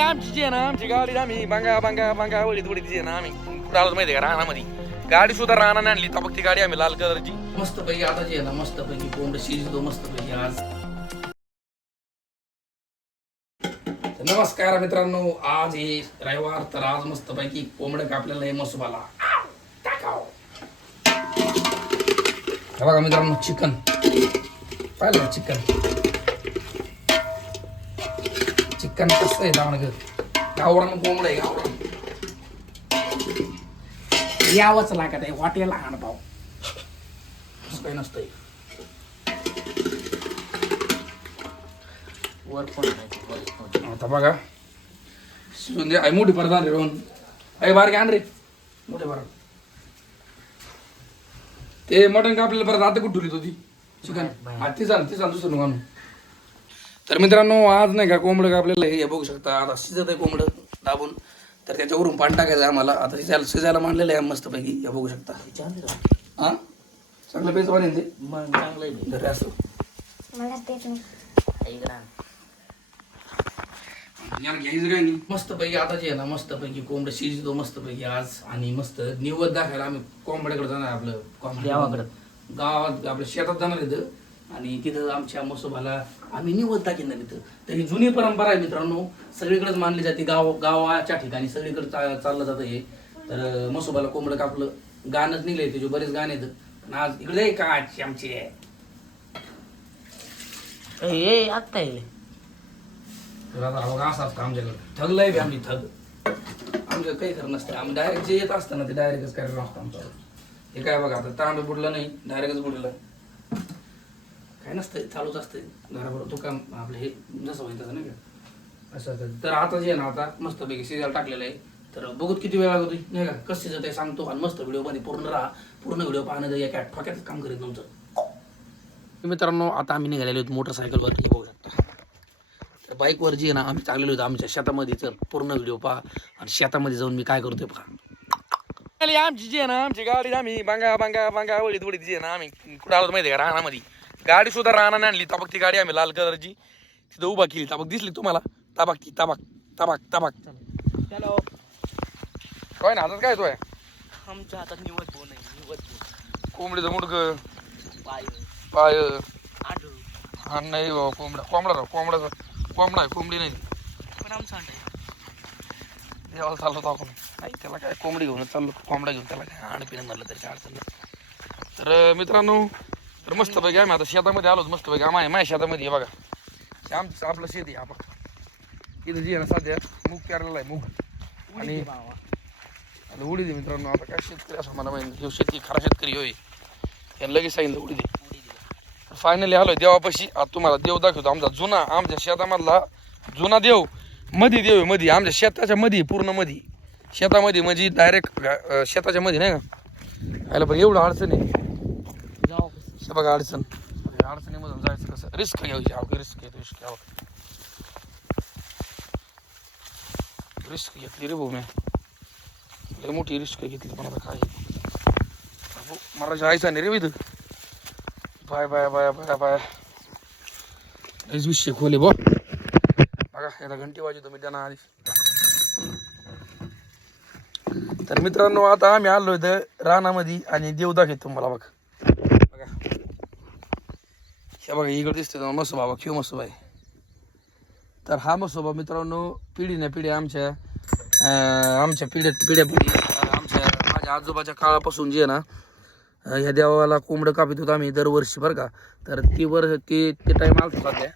आमची जी आहे ना आमची गाडी आम्ही बांगा बांगा बांगा वळीत वळीत जी ना आम्ही कुठं आलो माहिती का रानामध्ये गाडी सुद्धा रानाने आणली तर ती गाडी आम्ही लाल कलरची मस्त पैकी आता जे आहे ना मस्त पैकी कोंबड शिजतो मस्त पैकी आज नमस्कार मित्रांनो आज हे रविवार तर आज मस्त पैकी कोंबड कापलेलं आहे मसुबाला बघा मित्रांनो चिकन पाहिलं चिकन आहे जाणं गावरान कोंबड आहे गावरान यावंच लागत आहे हॉटेल आण भाऊ असं काही नसतंय वर पण. आता बघा शिजून दे आई मोठी परत रे रोहन आई बारके आण रे मोठे परत ते मटण कापलेलं परत आता कुठं ठेवली होती चिकन हा ती चाल ती चाल दुसरं आणू तर मित्रांनो आज नाही का कोंबडं कापलेलं आहे. हे बघू शकता आता शिजत आहे कोंबडं दाबून. तर त्याच्यावरून पाणी टाकायचं आहे आम्हाला. आता शिजायला शिजायला मांडलेलं आहे मस्तपैकी. हे बघू शकता. हा? चांगलं पेच पाणी ते? मग चांगलं. घरी असतो मस्त पैकी आता जे आहे ना मस्त पैकी कोंबड शिजतो मस्त पैकी आज. आणि मस्त निवड दाखवायला आम्ही कोंबड्याकडे जाणार आपलं. कोंबड्या गावाकडं. गावात आपल्या शेतात जाणार इथं आणि तिथं आमच्या मसोबाला आम्ही निवड दाखवणार इथं तर ही जुनी परंपरा आहे मित्रांनो सगळीकडेच मानली जाते. गाव गावाच्या ठिकाणी सगळीकडे चा- चाललं जातं हे. तर मसोबाला कोंबडं कापलं गाणंच निघले त्याचे बरेच गाणे आहेत. पण आज इकडे का आमचे ए, ए, आत्ता येईल तर आता हा बघा असा असतं आमच्याकडे ठगलंय बी आम्ही ठग आमचं काही खरं नसतं. आम्ही डायरेक्ट जे येत असतं ना ते डायरेक्टच करायला असतं आमच्यावर हे काय बघा आता तांबे बुडलं नाही डायरेक्टच बुडलं. काय नसतंय चालूच असतं. घराबरोबर दुकान आपलं हे जसं होईल तसं नाही का? असं असतं. तर आता जे आहे ना आता मस्तपैकी सिरियल टाकलेलं आहे. तर बघूत किती वेळ लागतो नाही का? कसं शिजत आहे सांगतो आणि मस्त व्हिडिओमध्ये पूर्ण राहा. पूर्ण व्हिडिओ पाहणं एका ठोक्यातच काम करीत तुमचं मित्रांनो आता आम्ही निघालेलो आहोत मोटरसायकलवर तुम्ही बघू शकता. तर बाईकवर जी आहे ना आम्ही चाललेलो होतो आमच्या शेतामध्ये. तर पूर्ण व्हिडिओ पहा. आणि शेतामध्ये जाऊन मी काय करतोय पहा. आमची जी आहे ना आमची गाडी आम्ही बांगा बांगा बांगा वळीत वळीत जी आहे ना आम्ही कुठं आलो माहिती आहे का? राहण्यामध्ये गाडी सुद्धा रानाने आणली. ताबक ती गाडी आम्ही लाल कलरची. तिथं उभा केली. ताबक दिसली तुम्हाला? ताबाक ती ताबाक ताबाक ताबाक. हॅलो. काय ना हातात काय तो आहे आमच्या हातात निवड बोन आहे निवड बोन. कोंबडीचं मुडकं. पाय. पाय. हा नाही बाबा कोंबडा कोंबडा राव कोंबडाचा. कोंबडा आहे कोंबडी नाही. पण आमचं अंड आहे. देवाला चाललो आपण. नाही त्याला काय? कोंबडी घेऊन चाललो. कोंबडा घेऊन त्याला काय? आणि पिणं म्हणलं तरी काय अडचण नाही. तर मित्रांनो तर मस्तपैकी आम्ही आता शेतामध्ये आलोच मस्तपैकी आम्हा माझ्या शेतामध्ये आहे बघा. हे आमचं आपलं शेत आहे आपण इथं जी आहे ना सध्या मूग पेरलेला आहे मूग. आणि आणि उडी दे मित्रांनो. आता काय शेतकरी असं मला माहिती शेती खरा शेतकरी होय. यानं लगेच सांगितलं उडी दे फायनली आलोय देवापाशी. आता तुम्हाला देव दाखवतो. आमचा जुना आमच्या शेतामधला जुना देव मधी देव मधी. आमच्या शेताच्या मध्ये पूर्ण मधी. शेतामध्ये म्हणजे डायरेक्ट शेताच्या मध्ये नाही का? आयला पण एवढं अडचण आहे. जाऊ बघा अडचण. या अडचणीमधून जायचं कसं? रिस्क घ्यायची अवघड रिस्क घेतो रिस्क घ्यावं. रिस्क घेतली रे भाऊ मी. लय मोठी रिस्क घेतली पण आता काय मला जायचं नाही रे विध bye bye bye bye bye. लयच विषय खोले बघ. बघा याला घंटी वाजवतो मी त्यांना आधी. तर मित्रांनो आता आम्ही आलो इथं रानामध्ये आणि देव दाखवतो तुम्हाला बघ बघा. हे बघा इकडे दिसते मसोबा किंवा मसोबा आहे तर हा मसोबा मित्रांनो पिढी ना पिढी आमच्या आमच्या पिढ्यात पिढ्या पिढी आमच्या माझ्या आजोबाच्या काळापासून जे आहे ना ह्या देवाला कोंबडं कापित होतो आम्ही दरवर्षी बरं का. तर ती वर ते ते टाईम आलतो सध्या.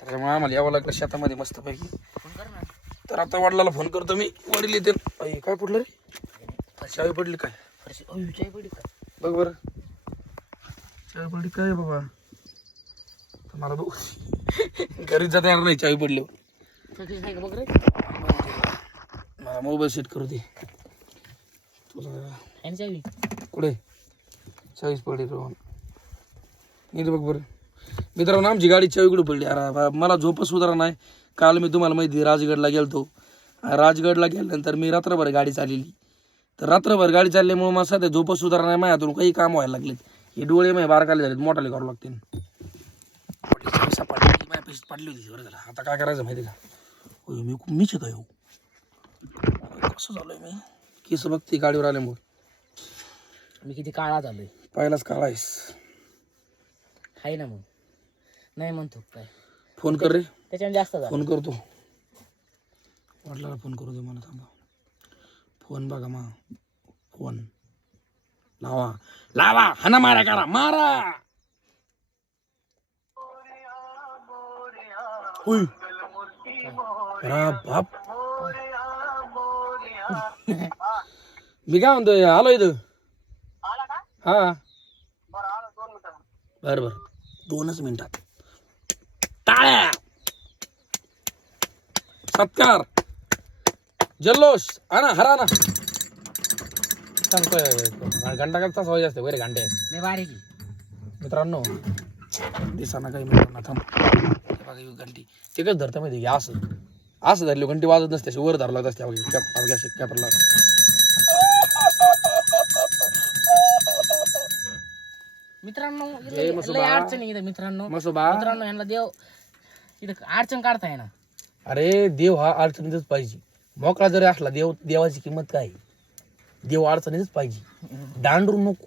तर त्यामुळे आम्हाला यावं लागलं शेतामध्ये मस्तपैकी. तर आता वडिलाला फोन करतो मी. वडील येते काय पडलं रे? चावी पडली काय? फरशी अयो, चाय पडी का? बघ बरं. चावी पडली काय बाबा? मला बघ. घरीच जाता येणार नाही चावी पडली बघ रे? मला मोबाईल सेट करू दे. तुला चावी? कुठे? चाळीस पडली रोहन नीट बघ बरं. मित्रांनो आमची गाडी चावी कुठे पडली. अरे मला झोपच सुधारा नाही. काल मी तुम्हाला माहिती राजगडला गेलतो. राजगडला गेल्यानंतर मी रात्रभर गाडी चाललेली. तर रात्रभर गाडी चालल्यामुळे मला सध्या झोपच सुधारा नाही. माझ्या हातून काही काम व्हायला लागलेत. हे डोळे माझे बारकाले झालेत. मोठाले करावं लागतील. सापडली माझ्या पैसे पडली होती बरं झालं आता काय करायचं माहिती का? होय, मी मीच काय हो. कसं झालंय मी? केस बघते गाडीवर आल्यामुळे. मी किती काळा झालोय. पाहिलाच काळायस आहे ना मग. नाही म्हणतो काय. फोन कर रे. त्याच्याने जास्त झालं. फोन करतो. वडिलाला फोन करू दे मला थांबा. फोन बघा मा. फोन. लावा. लावा. हाना मारा करा मारा! अरे बाप। मी काय म्हणतोय आलो इथं. हा. बर बर दोनच मिनिटात टाळ्या! सत्कार! जल्लोष! आणा हरा ना. सांगतोय घंटा करता सवय असते वगैरे घंटे. मित्रांनो दिसाना काही मित्रांना थांब. बघा ही घंटी. ते कसं धरतं माहिती आहे? असं. असं धरली घंटी वाजत नसते वर धरला लागत असते कॅपरला मित्रांनो लय अडचणी इथं मित्रांनो. मसोबा. मित्रांनो यांना देव इथं अडचण काढताय ना अरे देव हा अडचणीतच पाहिजे. मोकळा जरी असला देव देवाची किंमत काय? आहे? देव अडचणीतच पाहिजे. दांडरू नको.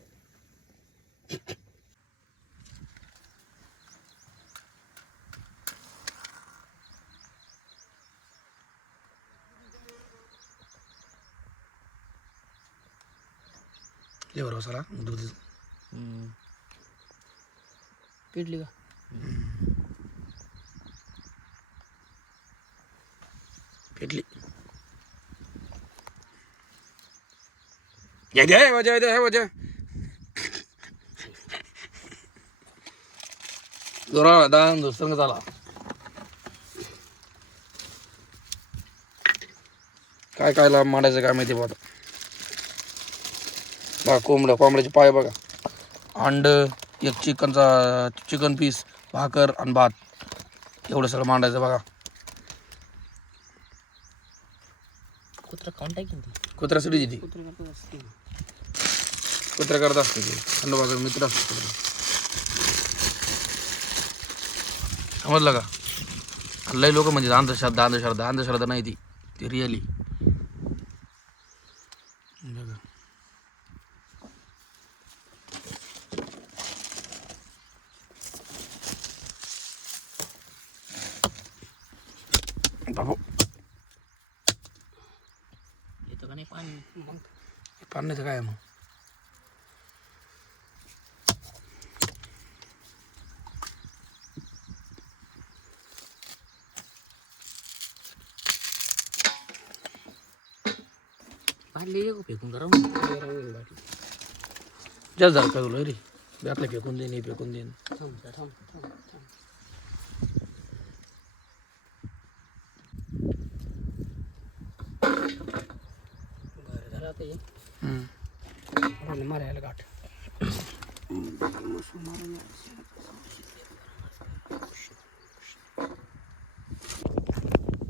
ले बरोबर सला दूध पिटली का? पेटली या द्या वजा द्या वजा जोरा दान दुसरं झाला. काय काय लाभ मांडायचं काय माहिती बघा बघा कोंबड्या कोंबड्याचे पाय बघा. अंड एक चिकनचा चिकन पीस भाकर आणि भात. एवढं सगळं मांडायचं बघा. कुत्र कॉन्टॅक्ट किती कुत्र्यासाठी ती. कुत्र्या करत असते. ते. थंड बाजार मित्र असतो कुत्रा समजलं का? लय लोक म्हणजे अंधश्रद्धा अंधश्रद्धा अंधश्रद्धा नाही ती. ती रिअली बाबू येतं का नाही पाणी मग पाण्याचं काय आहे मग पाणी लय फेकून करा मग. जास्त झालं काय तुला रे आपल्या फेकून देईन हे फेकून देईन थांब जरा, थांब थांब आणि मारायला गाठ.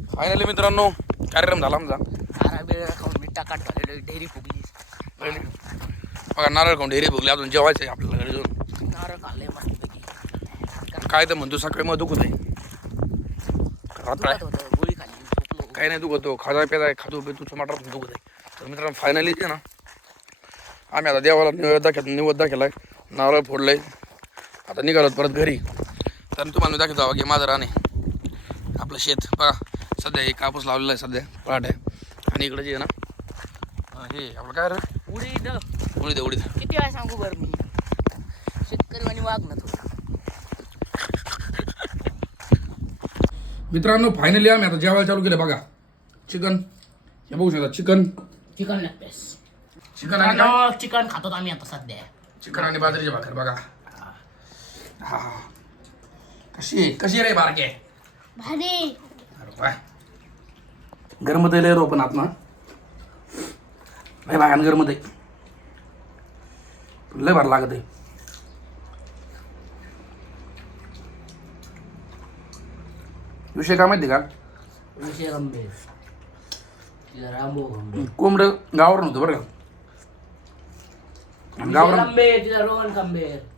फायनली मित्रांनो कार्यक्रम झाला आमचा. नारळ खाऊन मी टाकाट झालेलं डेअरी फुगली. बघा नारळ खाऊन डेरी भोगले अजून जेवायचं आहे आपल्याला घरी जाऊन. नारळ मस्तपैकी. काय तर म्हणतो सकाळी मग दुखत आहे गोळी खाल्ली काही नाही दुखतो खाजा पेदा खातो पितो टमाटर पण दुखत आहे. तर मित्रांनो फायनली आहे ना आम्ही आता देवाला निवेद दाखल निवद दाखवलाय. नारळ फोडलंय. आता निघालो परत घरी. तर तुम्हाला मी दाखवतो की माझं राणे आपलं शेत. बघा सध्या हे कापूस लावलेला आहे सध्या पहाट आहे. आणि इकडे जे आहे ना हे आपलं काय रे? उडीद. उडीद उडीद. किती वेळा सांगू बरं मी? शेतकरी आणि वाघ ना थोडा मित्रांनो फायनली आम्ही आता जेवायला चालू केलं बघा. चिकन. हे बघू शकता chicken. Chicken leg piece chicken आणि काय चिकन खातो आम्ही आता सध्या चिकन आणि बाजरीची भाकर बघा हा कशी आहे? कशी आहे रे बारके भारी अरे बाय गरम लय रो पण आत ना लय भागान गरम आहे लय भार लागत आहे विषय काय माहिती का विषय गंभीर कोंबड गावावर नव्हतं बरं का? तिथं रोहन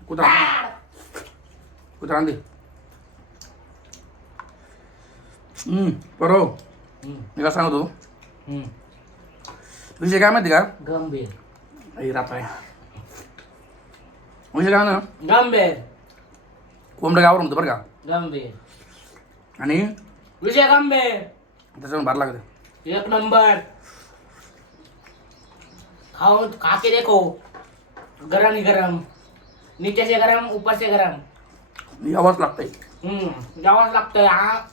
कुत्रा कुत्रा आणते बरो मी काय सांगतो विषय काय माहिती का? गंभीर. आई रात आहे. विषय काय ना गंभीर. कोंबड्या गावावर होतं बरं का? गंभीर. आणि? विजय गंभीर. त्याच्यावर भार लागतं एक नंबर. खाओ खा के देखो. गरम ही गरम. नीचे से गरम ऊपर से गरम यावंच लागतंय. हम्म जावाच लागतंय हा.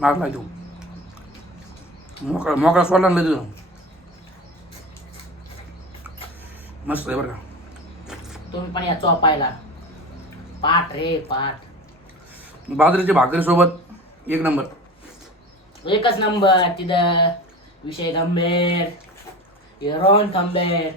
माग लागतो मोकळा मोकळा सोडला ना तुझं मस्त आहे बरं का. तुम्ही पण या चोपायला. पाठ रे पाठ. बाजरीच्या भाकरीसोबत एक नंबर. एकच नंबर तिथं विषय गंभीर हिरोन गंभीर